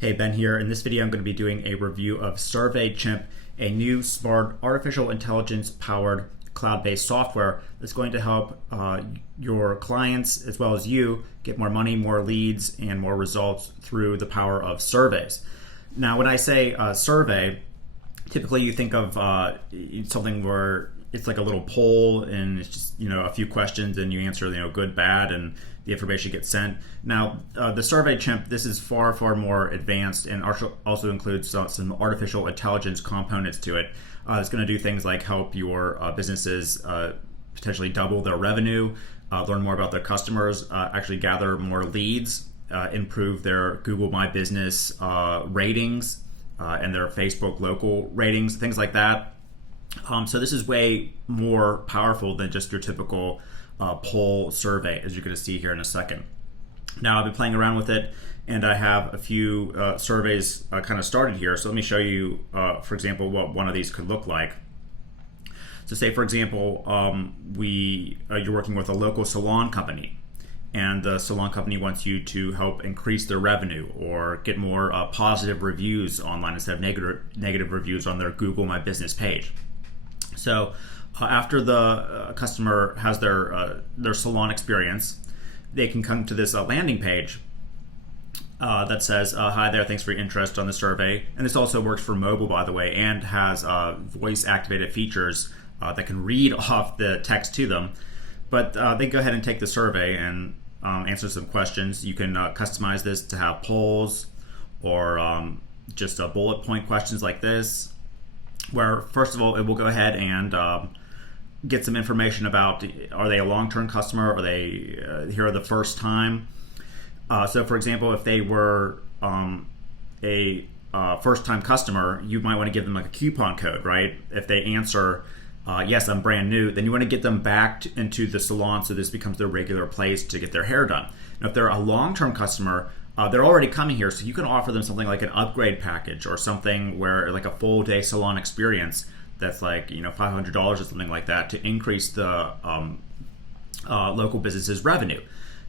Hey, Ben here. In this video, I'm going to be doing a review of SurveyChimp, a new smart artificial intelligence powered cloud-based software that's going to help your clients as well as you get more money, more leads, and more results through the power of surveys. Now, when I say survey, typically you think of something where it's like a little poll and it's just a few questions and you answer good, bad, and the information gets sent. Now the SurveyChimp, this is far more advanced and also includes some artificial intelligence components to it. It's going to do things like help your businesses potentially double their revenue, learn more about their customers, actually gather more leads, improve their Google My Business ratings and their Facebook local ratings, things like that. So this is way more powerful than just your typical poll survey, as you're going to see here in a second. Now, I've been playing around with it, and I have a few surveys kind of started here. So let me show you, for example, what one of these could look like. So say, for example, you're working with a local salon company, and the salon company wants you to help increase their revenue or get more positive reviews online instead of negative reviews on their Google My Business page. So after the customer has their salon experience, they can come to this landing page that says, hi there, thanks for your interest on the survey. And this also works for mobile, by the way, and has voice-activated features that can read off the text to them. But they go ahead and take the survey and answer some questions. You can customize this to have polls or just bullet point questions like this, where first of all, it will go ahead and get some information about, are they a long-term customer? Are they here are the first time? So for example, if they were a first-time customer, you might want to give them like a coupon code, right? If they answer, yes, I'm brand new, then you want to get them back into the salon so this becomes their regular place to get their hair done. Now, if they're a long-term customer, they're already coming here, so you can offer them something like an upgrade package or something where like a full day salon experience that's like $500 or something like that to increase the local business's revenue.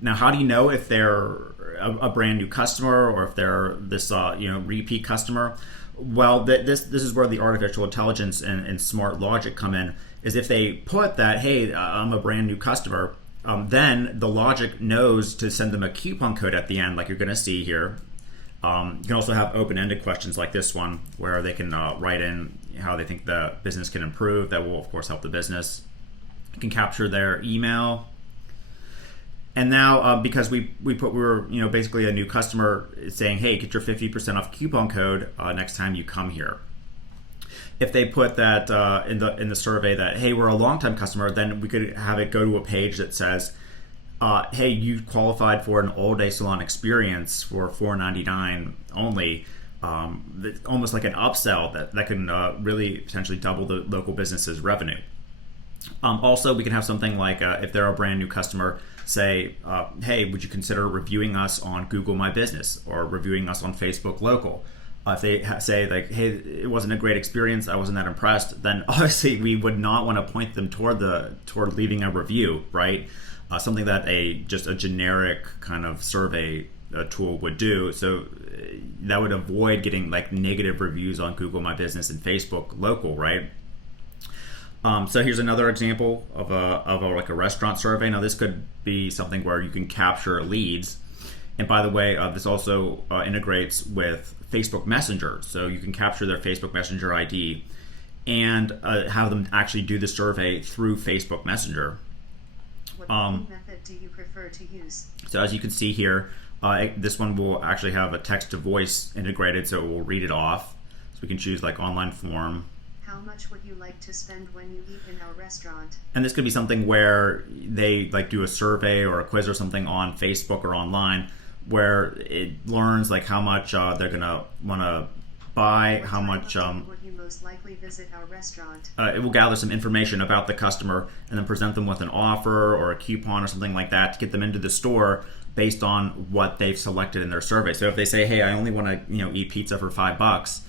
Now, how do you know if they're a brand new customer or if they're this repeat customer? Well, this is where the artificial intelligence and smart logic come in. Is if they put that, hey, I'm a brand new customer, then the logic knows to send them a coupon code at the end, like you're going to see here. You can also have open-ended questions like this one, where they can write in how they think the business can improve. That will, of course, help the business. You can capture their email. And now, because we're basically a new customer, saying, hey, get your 50% off coupon code next time you come here. If they put that in the survey that, hey, we're a long-time customer, then we could have it go to a page that says, hey, you qualified for an all-day salon experience for $4.99 only. Almost like an upsell that can really potentially double the local business's revenue. Also, we can have something like if they're a brand new customer, say, hey, would you consider reviewing us on Google My Business or reviewing us on Facebook Local? If they say like, hey, it wasn't a great experience, I wasn't that impressed, then obviously we would not want to point them toward leaving a review, right? Something that just a generic kind of survey tool would do. So that would avoid getting like negative reviews on Google My Business and Facebook Local, right? So here's another example of a restaurant survey. Now this could be something where you can capture leads. And by the way, this also integrates with Facebook Messenger. So you can capture their Facebook Messenger ID and have them actually do the survey through Facebook Messenger. What method do you prefer to use? So as you can see here, this one will actually have a text-to-voice integrated, so it will read it off. So we can choose like online form. How much would you like to spend when you eat in our restaurant? And this could be something where they like do a survey or a quiz or something on Facebook or online, where it learns like how much they're gonna want to buy, how much would you most likely visit our restaurant? It will gather some information about the customer and then present them with an offer or a coupon or something like that to get them into the store based on what they've selected in their survey. So if they say, hey, I only want to eat pizza for $5,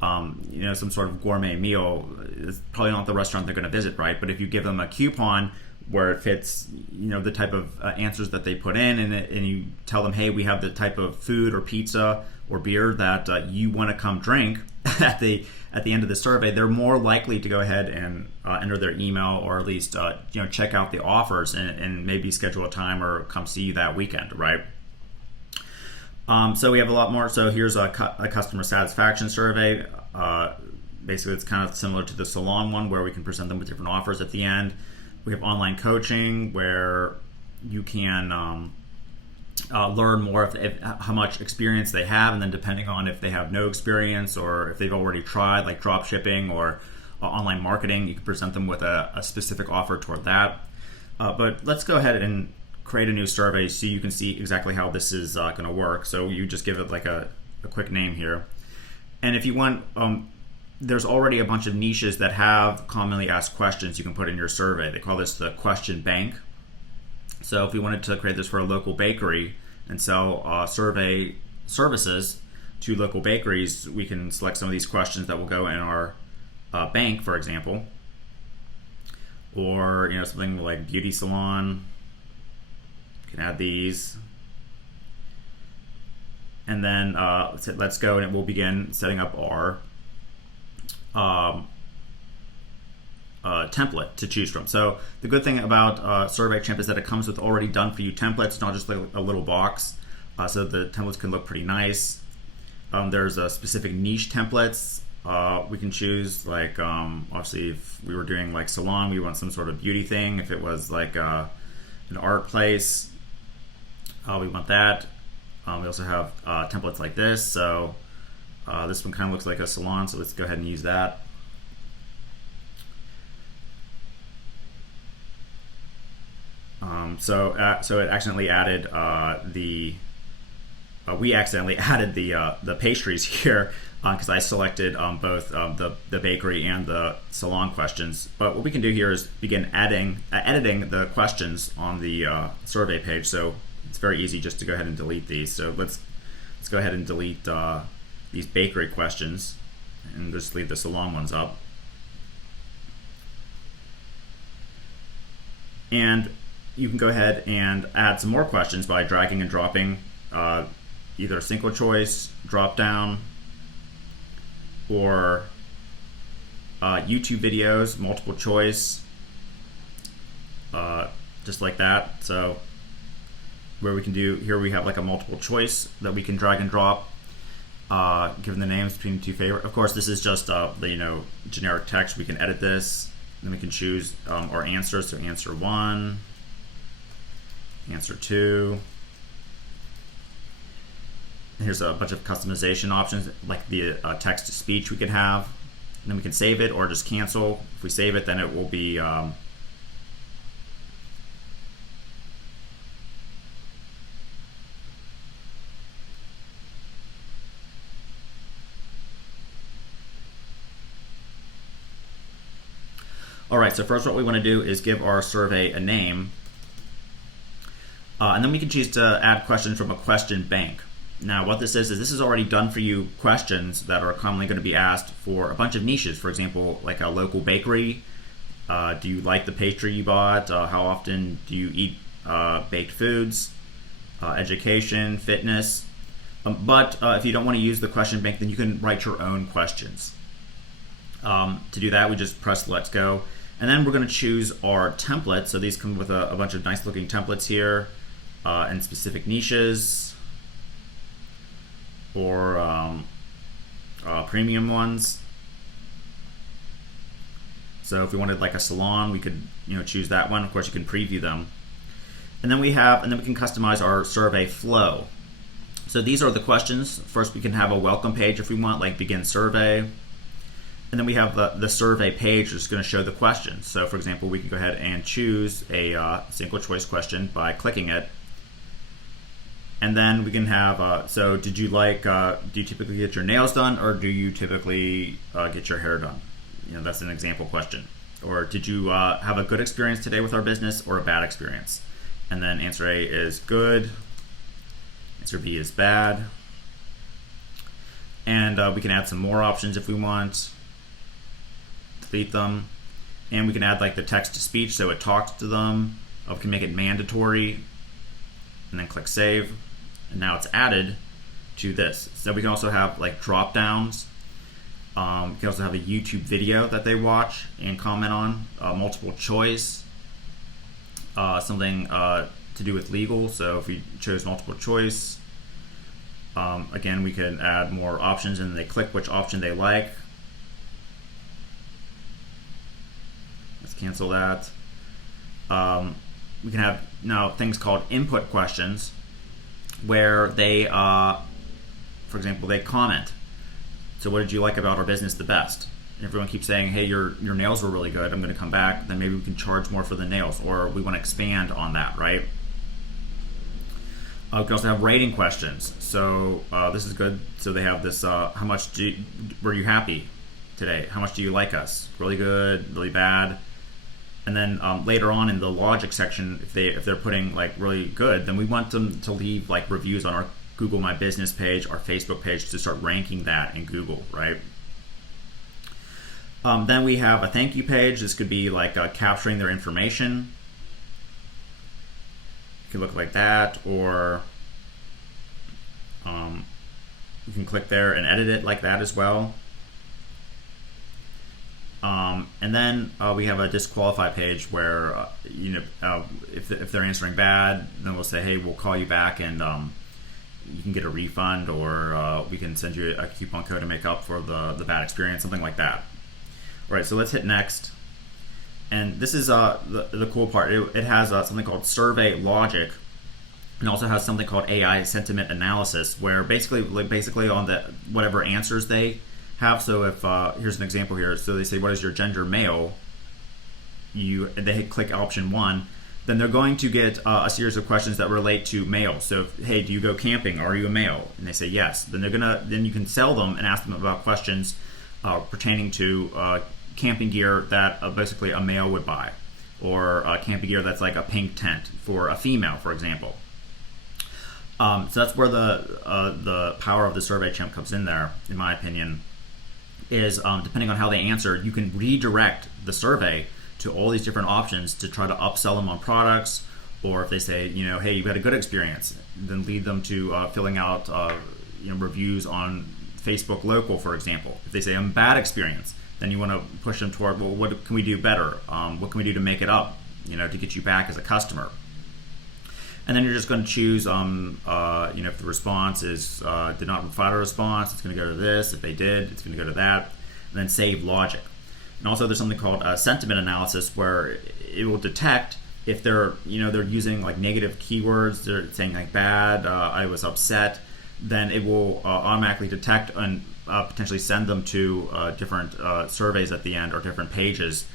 some sort of gourmet meal, it's probably not the restaurant they're going to visit, right? But if you give them a coupon where it fits, the type of answers that they put in, and you tell them, hey, we have the type of food or pizza or beer that you want to come drink at the end of the survey, they're more likely to go ahead and enter their email, or at least check out the offers and maybe schedule a time or come see you that weekend, right? So we have a lot more. So here's a customer satisfaction survey. Basically, it's kind of similar to the salon one, where we can present them with different offers at the end. We have online coaching, where you can learn more how much experience they have, and then depending on if they have no experience or if they've already tried, like drop shipping or online marketing, you can present them with a specific offer toward that. But let's go ahead and create a new survey so you can see exactly how this is going to work. So you just give it like a quick name here. And if you want, there's already a bunch of niches that have commonly asked questions you can put in your survey. They call this the question bank. So if we wanted to create this for a local bakery and sell survey services to local bakeries, we can select some of these questions that will go in our bank, for example. Or something like beauty salon. You can add these. And then let's go, and it will begin setting up our template to choose from. So the good thing about SurveyChimp is that it comes with already done for you templates, not just like a little box. So the templates can look pretty nice. There's a specific niche templates we can choose. Like obviously, if we were doing like salon, we want some sort of beauty thing. If it was like an art place, we want that. We also have templates like this. So this one kind of looks like a salon, so let's go ahead and use that. So it accidentally added we accidentally added the pastries here because I selected both the bakery and the salon questions. But what we can do here is begin editing the questions on the survey page. So it's very easy just to go ahead and delete these. So let's go ahead and delete these bakery questions and just leave the salon ones up. And you can go ahead and add some more questions by dragging and dropping either single choice, drop down, or YouTube videos, multiple choice, just like that. So where we can do, here we have like a multiple choice that we can drag and drop, given the names between the two favorite. Of course, this is just the generic text. We can edit this, then we can choose our answers. So answer 1, answer 2. Here's a bunch of customization options, like the text to speech we could have. And then we can save it or just cancel. If we save it, then it will be all right. So first, what we want to do is give our survey a name, and then we can choose to add questions from a question bank. Now what this is this is already done for you questions that are commonly going to be asked for a bunch of niches. For example, like a local bakery. Do you like the pastry you bought? How often do you eat baked foods? Education, fitness. But if you don't want to use the question bank, then you can write your own questions. To do that, we just press let's go. And then we're going to choose our template. So these come with a bunch of nice looking templates here and specific niches. Or premium ones. So if we wanted like a salon, we could choose that one. Of course, you can preview them, and then we can customize our survey flow. So these are the questions. First, we can have a welcome page if we want, like begin survey, and then we have the survey page, which is going to show the questions. So for example, we can go ahead and choose a single choice question by clicking it. And then we can have, so do you typically get your nails done, or do you typically get your hair done? That's an example question. Or did you have a good experience today with our business or a bad experience? And then answer A is good, answer B is bad. And we can add some more options if we want, delete them. And we can add like the text to speech so it talks to them. We can make it mandatory, and then click save. And now it's added to this. So we can also have like drop downs. We can also have a YouTube video that they watch and comment on, multiple choice, something to do with legal. So if we chose multiple choice, again, we can add more options and they click which option they like. Let's cancel that. We can have now things called input questions where they, for example, they comment. So what did you like about our business the best? And everyone keeps saying, hey, your nails were really good. I'm going to come back. Then maybe we can charge more for the nails, or we want to expand on that, right? We can also have rating questions. So this is good. So they have this, how much were you happy today? How much do you like us? Really good, really bad. And then later on in the logic section, if they're putting like really good, then we want them to leave like reviews on our Google My Business page, our Facebook page, to start ranking that in Google, right? Then we have a thank you page. This could be like capturing their information. It could look like that, or you can click there and edit it like that as well. And then we have a disqualify page where if they're answering bad, then we'll say, hey, we'll call you back and you can get a refund, or we can send you a coupon code to make up for the bad experience, something like that. All right, so let's hit next. And this is the cool part. It has something called survey logic, and also has something called AI sentiment analysis, where basically on the whatever answers they have. So if here's an example here. So they say, what is your gender? Male. They click option 1. Then they're going to get a series of questions that relate to male. So, hey, do you go camping? Are you a male? And they say yes. Then then you can sell them and ask them about questions pertaining to camping gear that basically a male would buy, or camping gear that's like a pink tent for a female, for example. So that's where the power of the SurveyChimp comes in there, in my opinion, is depending on how they answer, you can redirect the survey to all these different options to try to upsell them on products, or if they say, hey, you've had a good experience, then lead them to filling out reviews on Facebook local, for example. If they say a bad experience, then you want to push them toward, well, what can we do better? What can we do to make it up, to get you back as a customer? And then you're just going to choose, if the response is did not provide a response, it's going to go to this. If they did, it's going to go to that. And then save logic. And also there's something called sentiment analysis, where it will detect if they're using like negative keywords, they're saying like bad, I was upset, then it will automatically detect and potentially send them to different surveys at the end, or different pages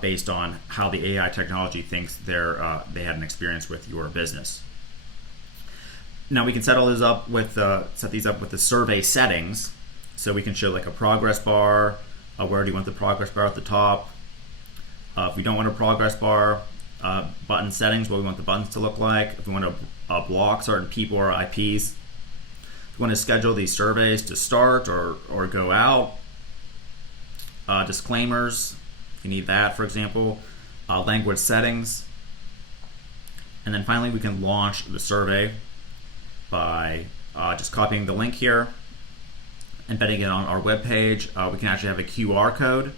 based on how the AI technology thinks they had an experience with your business. Now we can set these up with the survey settings. So we can show like a progress bar. Where do you want the progress bar at the top? If we don't want a progress bar, button settings, what we want the buttons to look like. If we want to block certain people or IPs. If we want to schedule these surveys to start or go out. Disclaimers, if you need that, for example. Language settings. And then finally we can launch the survey by just copying the link here, embedding it on our web page. We can actually have a QR code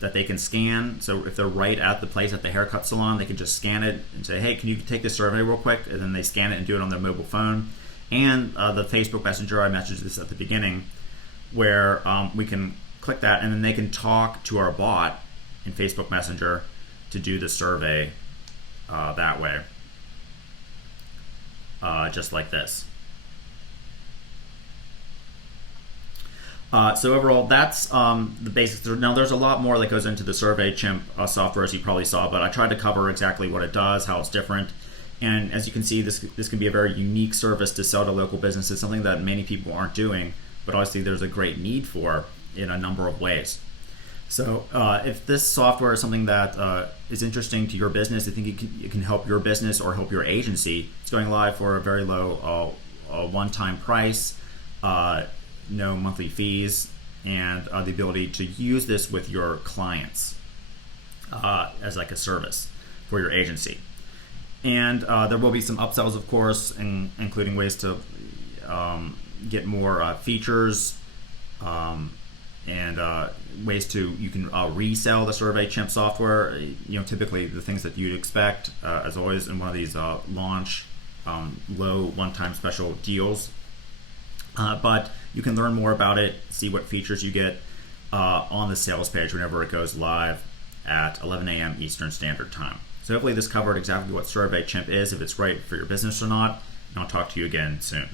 that they can scan. So if they're right at the place at the haircut salon, they can just scan it and say, hey, can you take this survey real quick? And then they scan it and do it on their mobile phone. And the Facebook Messenger, I mentioned this at the beginning, where we can click that and then they can talk to our bot in Facebook Messenger to do the survey that way, just like this. So overall, that's the basics. Now, there's a lot more that goes into the SurveyChimp software, as you probably saw, but I tried to cover exactly what it does, how it's different. And as you can see, this can be a very unique service to sell to local businesses, something that many people aren't doing, but obviously there's a great need for in a number of ways. So if this software is something that is interesting to your business, I think it can help your business or help your agency. It's going live for a very low one-time price, no monthly fees, and the ability to use this with your clients as like a service for your agency. And there will be some upsells, of course, including ways to get more features and ways you can resell the SurveyChimp software. Typically the things that you'd expect, as always, in one of these launch low one-time special deals. But you can learn more about it, see what features you get on the sales page whenever it goes live at 11 a.m. Eastern Standard Time. So hopefully this covered exactly what SurveyChimp is, if it's right for your business or not, and I'll talk to you again soon.